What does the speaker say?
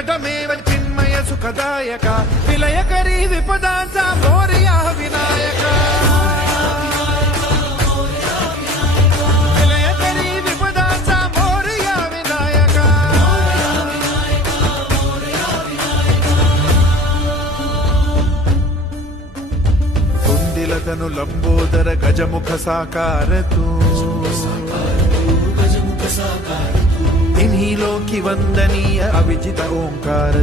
वेङ्कटमेव चिन्मय सुखदायक विलयकरी विपदांचा मोरया विनायक विलयकरी विपदांचा मोरया विनायक कुंदिलतनु लंबोदर गजमुख साकार तू तिन्ही लोकी वंदनीय अविजित ओंकार